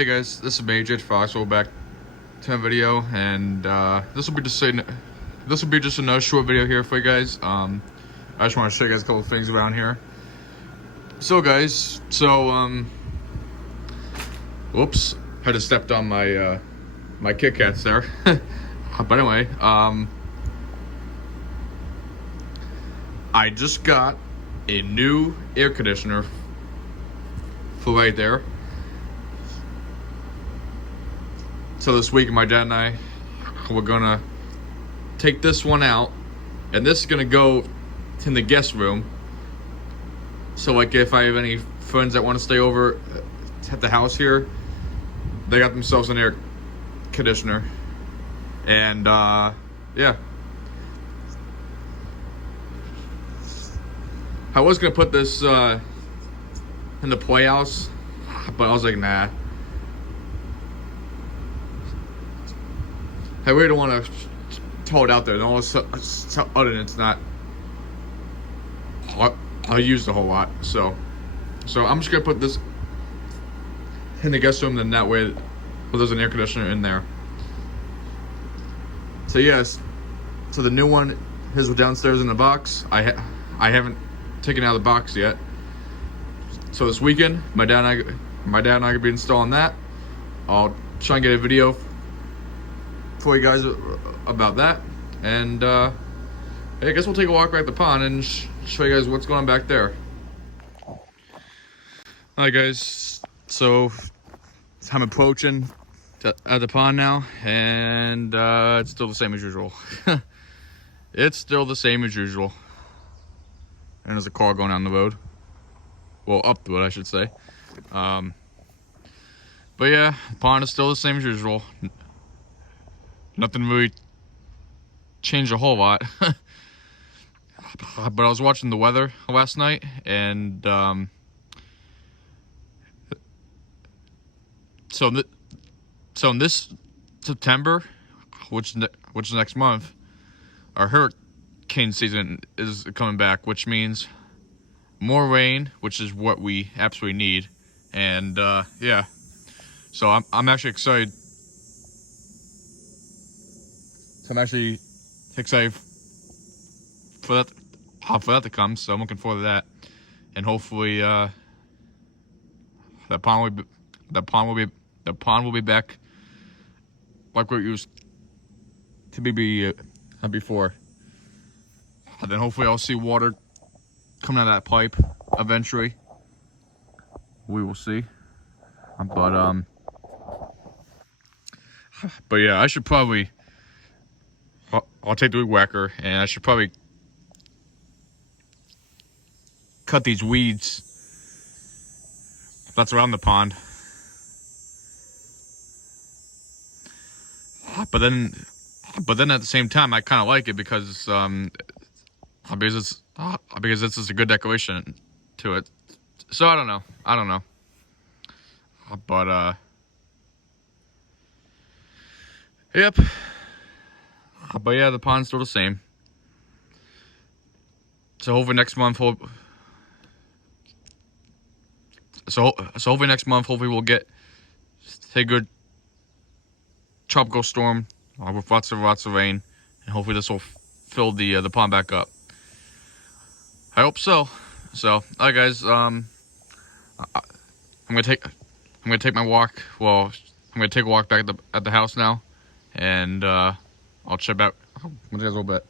Hey guys, this is me, Jake Fox. We're back to a video, and this will be just another short video here for you guys. I just want to show you guys a couple of things around here. So guys, whoops, had to stepped on my my Kit Kats there. But anyway, I just got a new air conditioner for right there. So this week, my dad and I, we're gonna take this one out, and this is gonna go in the guest room. So like if I have any friends that want to stay over at the house here, they got themselves an air conditioner. And yeah. I was gonna put this in the playhouse, but I was like, nah. I really don't want to tow it out there. No, other than it's not I used a whole lot. So I'm just gonna put this in the guest room. Then that way, there's an air conditioner in there. So yes, so the new one is downstairs in the box. I haven't taken it out of the box yet. So this weekend, my dad and I are gonna be installing that. I'll try and get a video for you guys about that, and hey, I guess we'll take a walk back the pond and show you guys what's going on back there. Alright guys, so I'm approaching at the pond now, and it's still the same as usual. It's still the same as usual. And there's a car going down the road. Well, up the road, I should say. But yeah, the pond is still the same as usual. Nothing really changed a whole lot. But I was watching the weather last night, and so in this September, which is next month, our hurricane season is coming back, which means more rain, which is what we absolutely need. And yeah, so I'm actually excited. I'm actually excited for that to come. So I'm looking forward to that, and hopefully the pond will be back like what it used to be before. And then hopefully I'll see water coming out of that pipe eventually. We will see. But yeah, I should probably. I'll take the weed whacker, and I should probably cut these weeds that's around the pond. But then at the same time, I kind of like it because this is a good decoration to it. So I don't know. But yep. But yeah, the pond's still the same. So hopefully next month, hopefully we'll get a good tropical storm with lots of rain, and hopefully this will fill the pond back up. I hope so. So, alright guys, I'm gonna take my walk. Well, I'm gonna take a walk back at the house now, and I'll check back with you guys a little bit.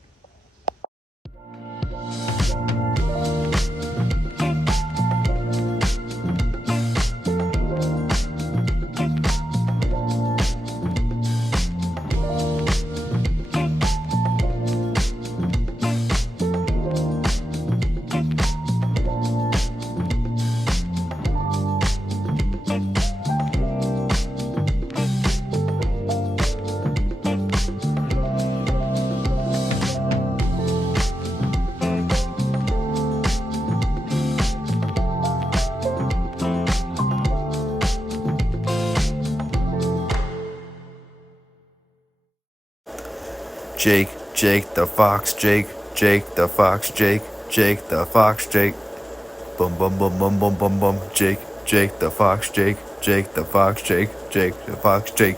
Jake the Fox, Jake the Fox, Jake the Fox, Jake. Boom, boom, boom, boom, boom, boom, boom. Jake the Fox, Jake. Jake the Fox, Jake the Fox, Jake.